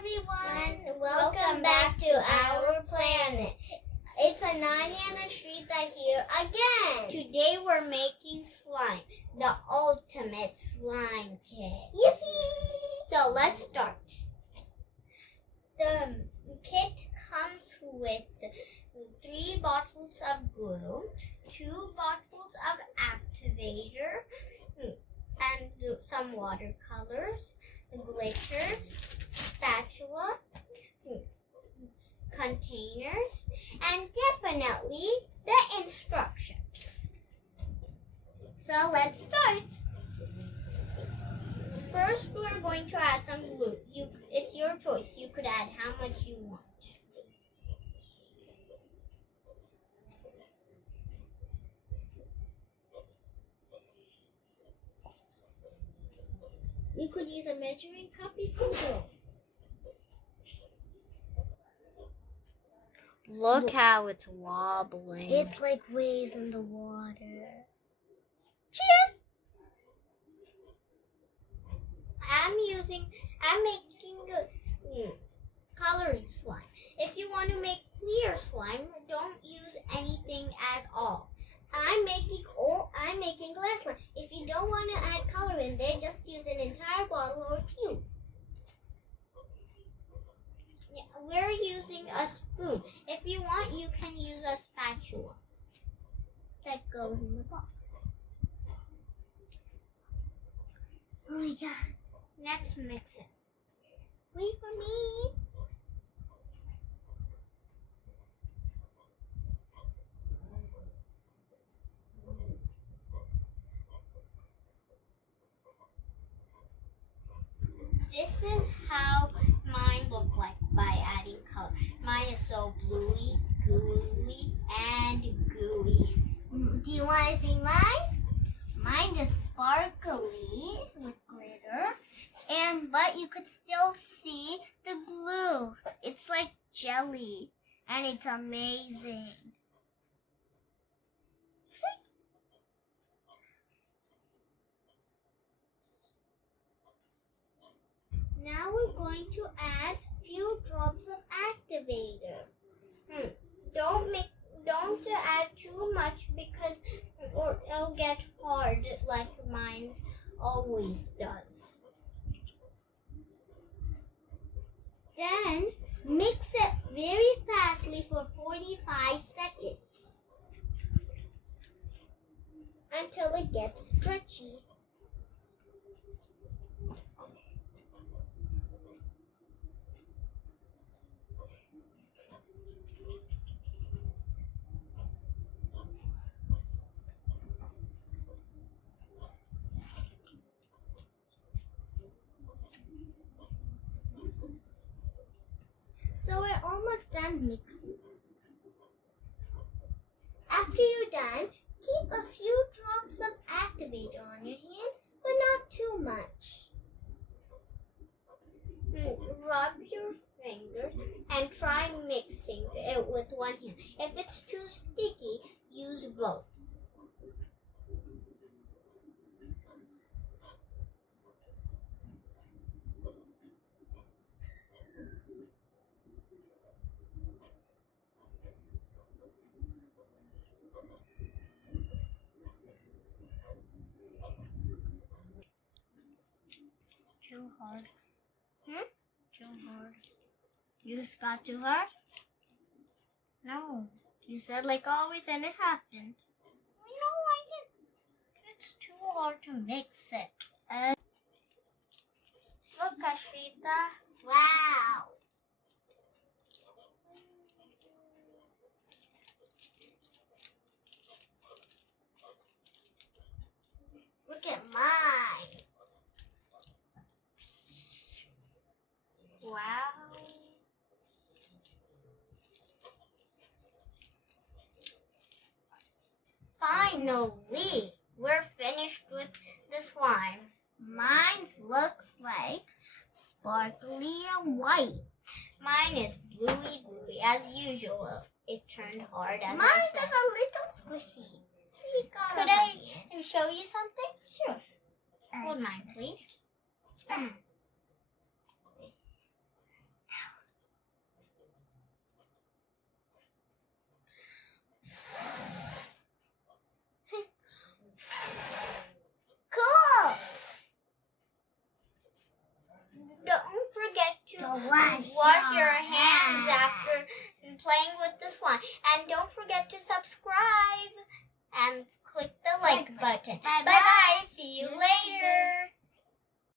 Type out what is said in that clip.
everyone. Welcome back to our planet. It's Ananya and Ashrita here again. Today we're making slime, the ultimate slime kit. Yippee! So let's start. The kit comes with 3 bottles of glue, 2 bottles of activator, and some watercolors, glitters, spatula, containers, and definitely the instructions. So let's start. First, we're going to add some glue. It's your choice. You could add how much you want. You could use a measuring cup if you want. Look how it's wobbling. It's like waves in the water. Cheers! I'm making colored slime. If you want to make clear slime, don't use anything at all. I'm making glass slime. If you don't want to add color in there, just use an entire bottle or tube. Yeah, we're using a spoon. If you want, you can use a spatula that goes in the box. Oh my god. Let's mix it. Wait for me. This is how mine look like by adding color. Mine is so bluey, gooey, and gooey. Do you want to see mine? Mine is sparkly with glitter, but you could still see the glue. It's like jelly, and it's amazing. See? Now we're going to add few drops of activator. Don't add too much because or it'll get hard like mine always does. Then mix it very fastly for 45 seconds until it gets stretchy. So we're almost done mixing. After you're done, keep a few drops of activator on your hand, but not too much. Rub your fingers and try mixing it with one hand. If it's too sticky, use both. Too hard. Too hard. You just got too hard? No. You said like always and it happened. No, I didn't. It's too hard to mix it. Look, Ashrita. Wow. Look at mine. Wow. Finally, we're finished with the slime. Mine looks like sparkly and white. Mine is bluey gooey as usual. It turned hard as Mine I is said. a little squishy. See, Could I show you something? Sure. Hold mine, please. to wash your hands after playing with the slime. And don't forget to subscribe and click the like button. Bye-bye. See you later.